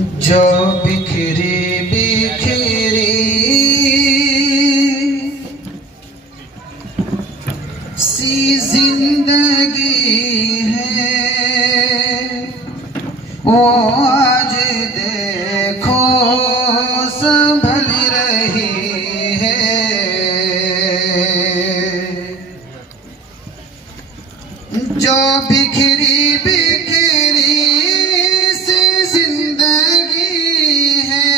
जो बिखरी बिखरी सी जिंदगी है, वो आज देखो संभल रही है। जो बिखरी बिखरी सी जिंदगी है,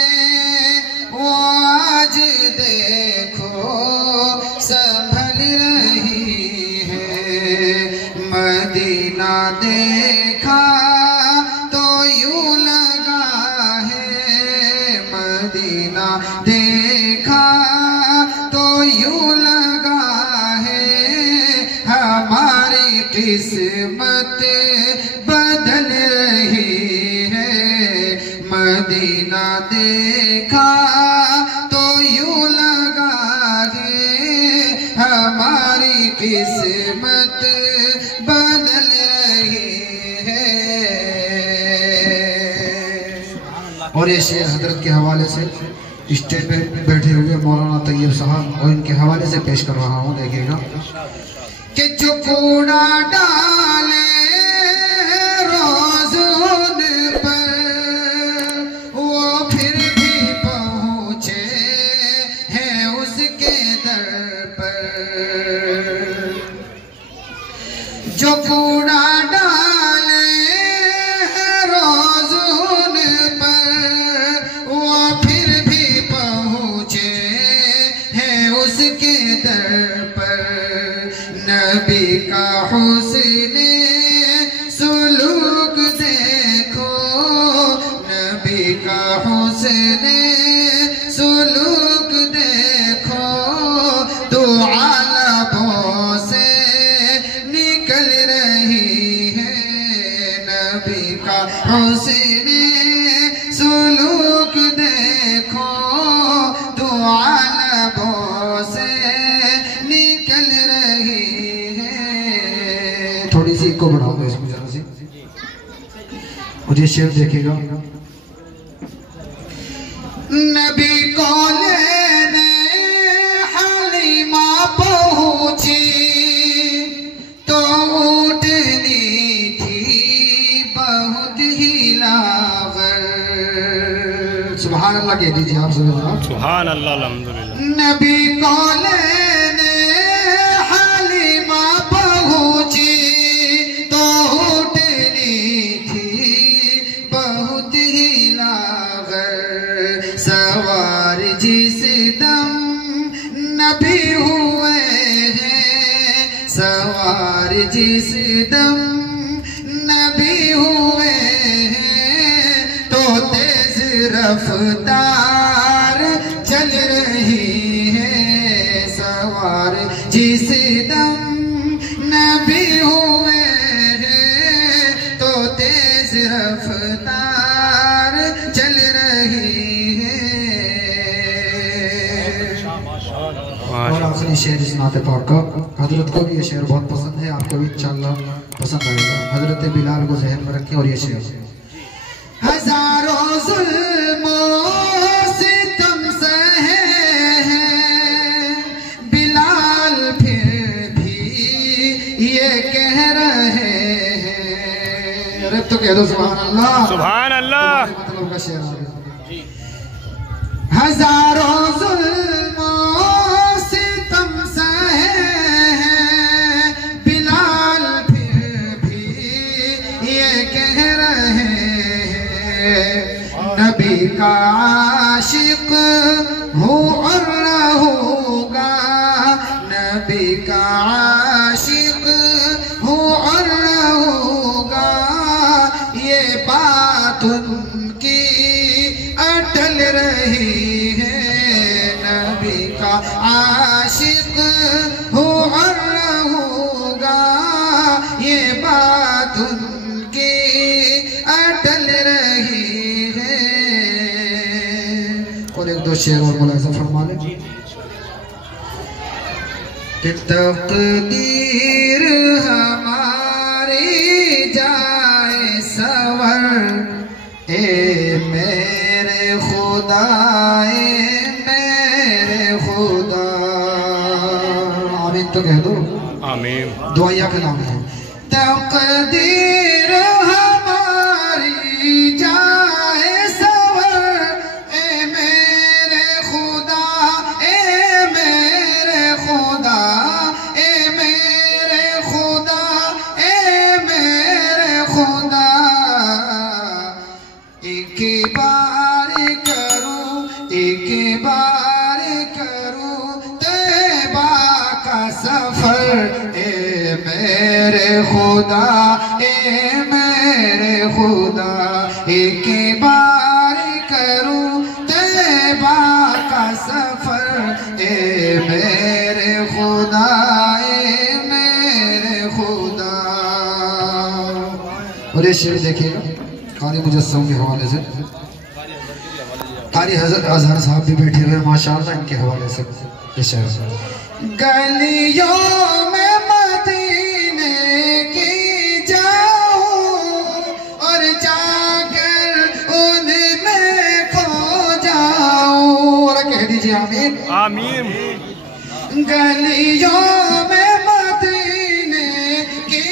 वो आज देखो संभल रही है। मदीना देखा तो यूं लगा है, मदीना देखा तो यूं लगा है, हमारी किस्मत बदल रही है। मदीना देखा तो यूं लगा है, हमारी किस्मत बदल रही है। और ये शेर हजरत के हवाले से स्टेज पे बैठे हुए मौलाना तैयब साहब और इनके हवाले से पेश कर रहा हूँ। देखिएगा कि जो कूड़ा डाले रोज उन पर, वो फिर भी पहुँचे हैं उसके दर पर। जो कूड़ा डाले रोज उन पर, वो फिर भी पहुँचे हैं उसके दर पर। नबी का हुस्न सुलूक देखो, नबी का हुस्न सुलूक देखो, तो आलबों से निकल रही है। नबी का हुस्न सुलूक देखो, तो आलबों से निकल रही है। थोड़ी सी को बढ़ाओ दो इसको जरा सी। और ये शेर देखेगा, नबी को लेने हलीमा पहुंची तो ऊँटनी थी बहुत ही लावर। सुभान अल्लाह कह दीजिए आप सब। सुभान अल्लाह अल्हम्दुलिल्लाह। नबी को लेने हलीमा पहुंची तो ऊँटनी थी बहुत ही लागर। सवार जिस दम नबी हुए हैं, सवार जिस दम नबी हुए हैं, तो तेज रफ्तार चल रही है। सवार जिस दम नबी हुए हैं, तो तेज रफ्तार चल रही है। और आखिरी शेर इस नाते पाक का, हजरत को भी ये शेर बहुत पसंद है, आपको भी इंशाअल्लाह पसंद आएगा। हजरत बिलाल को जहन में रखें। और ये शेर, हजारों जुल्मों सितम सहे हैं बिलाल, फिर भी ये कह रहे हैं। अरे तो कह दो सुभान अल्लाह। सुभान अल्लाह। मतलब का शेर आ गया। हजारों जुल्मों सितम सहे हैं बिलाल, फिर भी ये कह रहे हैं। नबी का आशिक हूँ और रहूँगा, नबी का आशिक हूँ और रहूँगा, ये बात उनकी अटल रही है। नबी का आशिक हूँ और रहूँगा, ये बात उनकी अटल रही है। और एक दो शेर और मुलाहिजा फरमा लें कि तकदीर हमारी जाए सवर, ए मेरे खुदा, ए मेरे खुदा। आमीन तो कह दो। आमीन। दुआया का नाम है। तकदीर हमारी जाए सवर, ए मेरे खुदा, ए मेरे खुदा, ए मेरे खुदा, ए मेरे खुदा। एक बार करूं, एक बार करूं तैबा का सफर, ए मेरे खुदा, ए मेरे खुदा। एक बार करूं तैबा का सफर, ए मेरे खुदा, ए मेरे खुदा। और ये शेर देखिएगा कारी मुजस्सम के हवाले से। कारी हज़रत अजहर साहब भी बैठे हुए माशाअल्लाह, इनके हवाले से ये शेर। गलियों में मदीने की जाऊं और जाकर उनमें खो जाऊं। और कह दीजिए आमीन। आमीन। गलियों में मदीने की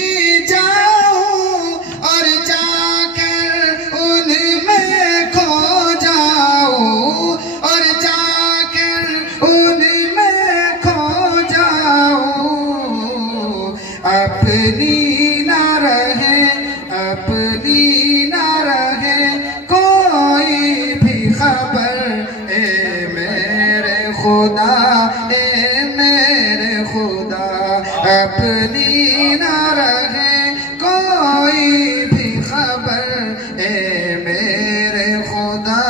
जाऊं और जाकर उनमें खो जाऊं, और जाकर उनमें खो जाऊं। अपनी ना रहे, अपनी ना रहे कोई भी खबर, ए मेरे खुदा, ए मेरे खुदा। अपनी ना रहे कोई भी खबर, ए मेरे खुदा,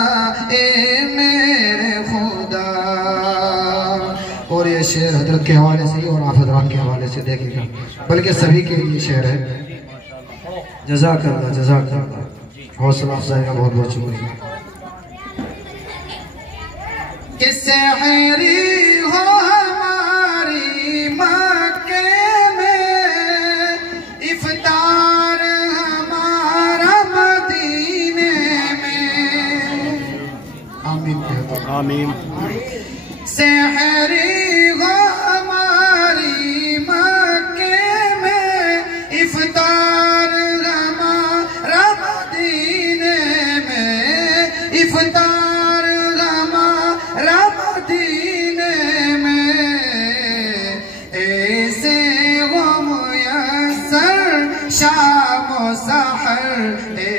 ए मेरे खुदा। और ये शेर हजरत के हवाले से और आप हजरात के हवाले से देखिएगा, बल्कि सभी के लिए शेर है। जज़ाकल्लाह, जज़ाकल्लाह। हौसला अफजाई का बहुत बहुत शुक्रिया। कि सहरी हो हमारी मक्के में, इफ्तार हमारा मदीने में। आमीन। आमीन। सहरी हो हमारी मक्के में, इफ्तार हमारा मदीने में, इफ्तार हमारा मदीने में। ऐसे वो मुयस्सर शाम व सहर, ए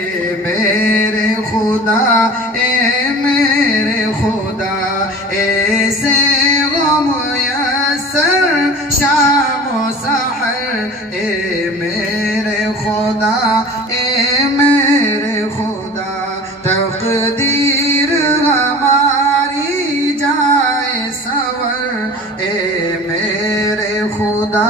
मेरे खुदा, ए मेरे खुदा। ऐसे वो मुयस्सर शाम व सहर, ए मेरे खुदा, ए मेरे खुदा। तकदीर हमारी जाए सवर, ए मेरे खुदा।